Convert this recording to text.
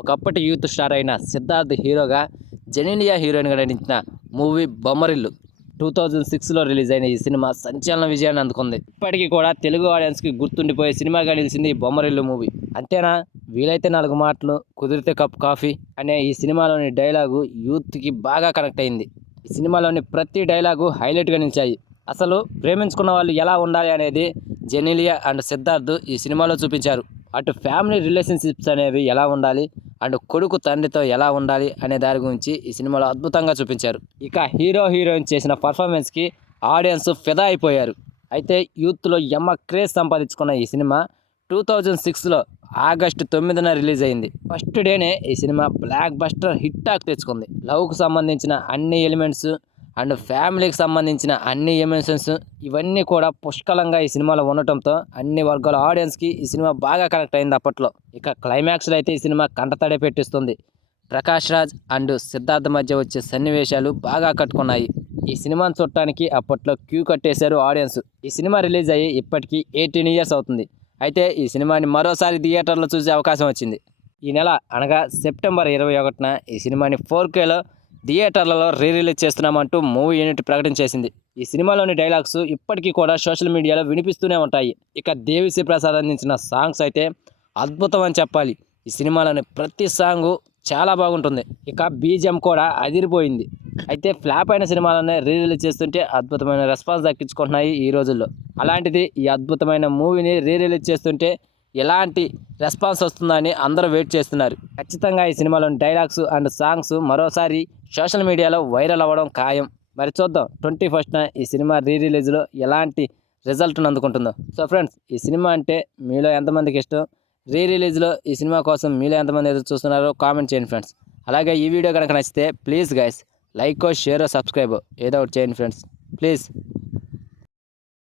ఒకప్పటి youth star అయిన సిద్ధార్థ్ హీరోగా జెనీలియా హీరోయిన్గా నటించిన మూవీ బొమ్మరిల్లు 2006లో రిలీజ్ అయిన ఈ సినిమా సంచలన విజయాన్ని అందుకుంది. ఇప్పటికీ కూడా తెలుగు ఆడియన్స్కి గుర్తుండిపోయే సినిమాగా నిలిచింది ఈ బొమ్మరిల్లు మూవీ. అంతేనా, వీలైతే 4 మాటలు, కుదిరితే కప్ కాఫీ అనే ఈ సినిమాలోని డైలాగు యూత్కి బాగా కనెక్ట్ అయింది. ఈ సినిమాలోని ప్రతి డైలాగు హైలైట్గా నిలిచాయి. అసలు ప్రేమించుకున్న వాళ్ళు ఎలా ఉండాలి అనేది జెనీలియా అండ్ సిద్ధార్థ్ ఈ సినిమాలో చూపించారు. అటు ఫ్యామిలీ రిలేషన్షిప్స్ అనేవి ఎలా ఉండాలి అండ్ కొడుకు తండ్రితో ఎలా ఉండాలి అనే దాని గురించి ఈ సినిమాలో అద్భుతంగా చూపించారు. ఇక హీరో హీరోయిన్ చేసిన పర్ఫార్మెన్స్కి ఆడియన్స్ ఫిదా అయిపోయారు. అయితే యూత్లో యమ్మ క్రేజ్ సంపాదించుకున్న ఈ సినిమా 2006లో ఆగస్టు 9న రిలీజ్ అయింది. ఫస్ట్ డేనే ఈ cinema block buster hit talk తెచ్చుకుంది. లవ్కు సంబంధించిన అన్ని ఎలిమెంట్స్ అండ్ ఫ్యామిలీకి సంబంధించిన అన్ని ఎమోషన్స్ ఇవన్నీ కూడా పుష్కలంగా ఈ సినిమాలో ఉండటంతో అన్ని వర్గాల ఆడియన్స్కి ఈ సినిమా బాగా కనెక్ట్ అయింది అప్పట్లో. ఇక క్లైమాక్స్లో అయితే ఈ సినిమా కంటతడే పెట్టిస్తుంది. ప్రకాష్ రాజ్ అండ్ సిద్ధార్థ్ మధ్య వచ్చే సన్నివేశాలు బాగా కట్టుకున్నాయి. ఈ సినిమాను చూడటానికి అప్పట్లో క్యూ కట్టేశారు ఆడియన్స్. ఈ సినిమా రిలీజ్ అయ్యి ఇప్పటికీ 18 ఇయర్స్ అవుతుంది. అయితే ఈ సినిమాని మరోసారి థియేటర్లో చూసే అవకాశం వచ్చింది. ఈ నెల అనగా సెప్టెంబర్ 21న ఈ సినిమాని 4Kలో థియేటర్లలో రిలీజ్ చేస్తున్నామంటూ మూవీ యూనిట్ ప్రకటన చేసింది. ఈ సినిమాలోని డైలాగ్స్ ఇప్పటికీ కూడా సోషల్ మీడియాలో వినిపిస్తూనే ఉంటాయి. ఇక దేవిశ్రీ ప్రసాద్ అందించిన సాంగ్స్ అయితే అద్భుతం అని చెప్పాలి. ఈ సినిమాలోని ప్రతి సాంగు చాలా బాగుంటుంది. ఇక బీజిఎం కూడా అదిరిపోయింది. అయితే ఫ్లాప్ అయిన సినిమాలనే రిలీజ్ చేస్తుంటే అద్భుతమైన రెస్పాన్స్ దక్కించుకుంటున్నాయి ఈ రోజుల్లో. అలాంటిది ఈ అద్భుతమైన మూవీని రిలీజ్ చేస్తుంటే ఎలాంటి రెస్పాన్స్ వస్తుందని అందరూ వెయిట్ చేస్తున్నారు. ఖచ్చితంగా ఈ సినిమాలోని డైలాగ్స్ అండ్ సాంగ్స్ మరోసారి సోషల్ మీడియాలో వైరల్ అవ్వడం ఖాయం. మరి చూద్దాం 21న ఈ సినిమా రిలీజ్లో ఎలాంటి రిజల్ట్ను అందుకుంటుందో. సో ఫ్రెండ్స్, ఈ సినిమా అంటే మీలో ఎంతమందికి ఇష్టం? రిలీజ్లో ఈ సినిమా కోసం మీలో ఎంతమంది ఎదురు చూస్తున్నారో కామెంట్ చేయండి ఫ్రెండ్స్. అలాగే ఈ వీడియో కనుక నచ్చితే please guys like, share, subscribe ఏదో ఒకటి చేయండి ఫ్రెండ్స్ ప్లీజ్.